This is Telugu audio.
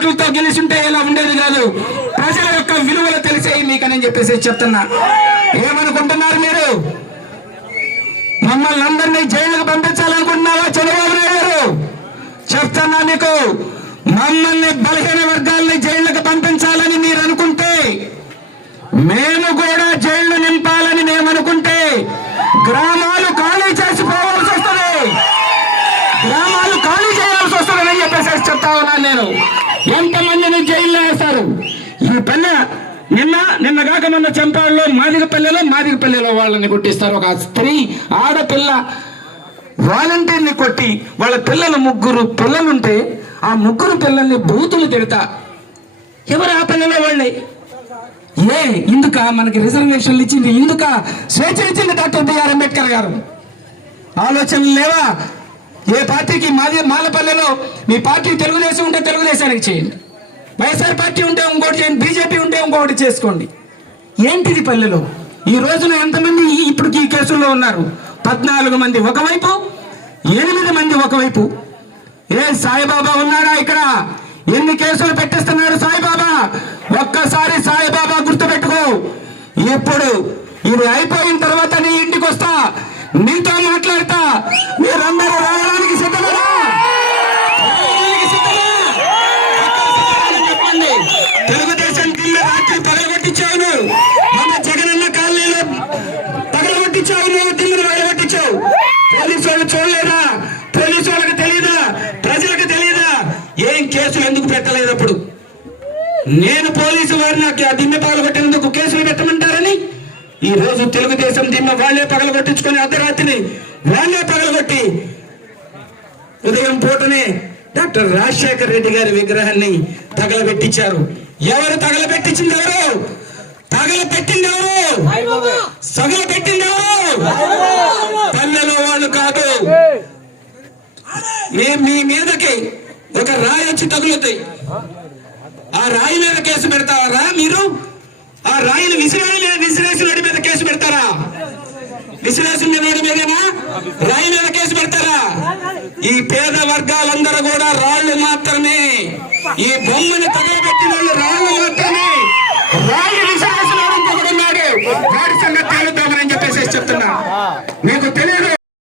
ఓట్లతో గెలిచింటే ఇలా ఉండేది కాదు? ప్రజల యొక్క విలువలు తెలిసాయి మీకని చెప్పేసి చెప్తున్నా. ఏమనుకుంటున్నారు మీరు? మమ్మల్ని అందరినీ జైలుకు పంపించాలనుకుంటున్నారా చంద్రబాబు నాయుడు గారు? చెప్తున్నా నీకు మమ్మల్ని బలహీన వర్గాల్ని జైళ్ళకు పంపించాలని మీరు అనుకుంటే మేము కూడా జైళ్ళు నింపాలని మేము అనుకుంటే గ్రామాలు ఖాళీ చేసి పోవాల్సి వస్తుంది. గ్రామాలు ఖాళీ చేయాల్సి వస్తుందని చెప్పేసి చెప్తా ఉన్నాను నేను. ఎంతమందిని జైల్లో వేస్తారు ఈ పల్లె నిన్న నిన్న కాక మొన్న చంపాడులో మాదిగపల్లెలో పల్లెలో వాళ్ళని కొట్టిస్తారు. ఒక స్త్రీ ఆడపిల్ల వాలంటీర్ని కొట్టి వాళ్ళ పిల్లలు ముగ్గురు పిల్లలుంటే ఆ ముగ్గురు పిల్లల్ని బూతులు తిడతా. ఎవరు ఆ పిల్లల వాళ్ళే? ఏ ఇందుక మనకి రిజర్వేషన్లు ఇచ్చింది ఇందుక స్వేచ్ఛ ఇచ్చింది డాక్టర్ బిఆర్ అంబేద్కర్ గారు. ఆలోచనలు లేవా? ఏ పార్టీకి మాది మాలపల్లెలో మీ పార్టీ తెలుగుదేశం ఉంటే తెలుగుదేశానికి చేయండి. వైఎస్ఆర్ పార్టీ ఉంటే ఇంకోటి చేయండి బీజేపీ ఉంటే ఇంకొకటి చేసుకోండి. ఏంటిది పల్లెలో? ఈ రోజున ఎంతమంది ఇప్పుడు ఈ కేసుల్లో ఉన్నారు? పద్నాలుగు మంది ఒకవైపు ఎనిమిది మంది ఒకవైపు. ఏ సాయిబాబా ఉన్నాడా ఇక్కడ? ఎన్ని కేసులు పెట్టిస్తున్నాడు సాయిబాబా? ఒక్కసారి సాయిబాబా గుర్తుపెట్టుకో. ఇప్పుడు ఇది అయిపోయిన తర్వాత నీ ఇంటికి వస్తా నీతో మాట్లాడతా. మీరందరూ పట్టించావు నువ్వు మన జగనన్న కాలనీలో పగలగొట్టించావు నువ్వు దిమ్మిని పగలగొట్టించావు పోలీసు వాళ్ళు చూడలేదా? పోలీసు వాళ్ళకి తెలియదా ప్రజలకు తెలియదా ఏం కేసులు ఎందుకు పెట్టలేదు అప్పుడు? నేను పోలీసు వారిని నాకు ఆ దిమ్మె పగలగొట్టేందుకు కేసులు పెట్టమంటారని? ఈ రోజు తెలుగుదేశం దిమ్మె వాళ్ళే పగలగొట్టించుకొని అర్ధరాత్రిని వాళ్ళే పగలగొట్టి ఉదయం పూటనే డాక్టర్ రాజశేఖర రెడ్డి గారి విగ్రహాన్ని తగలబెట్టించారు. ఎవరు తగలబెట్టించింది ఎవరు? తగలబెట్టింది ఎవరు సగల పెట్టింది ఎవరు పల్లెలో వాళ్ళు కాదు. మీ మీ మీదకి ఒక రాయి వచ్చి తగులుతాయి. ఆ రాయి మీద కేసు పెడతారా మీరు? ఆ రాయిని విసిరేసిన వాడి మీద కేసు పెడతారా? విశ్లేషణ వాడి మీదనా? రాయి మీద కేసు పెడతారా? ఈ పేద వర్గాలందరూ కూడా రాళ్ళు మాత్రమే. ఈ బొమ్మని తగలబెట్టిన వాళ్ళు రాళ్ళు మాత్రమే.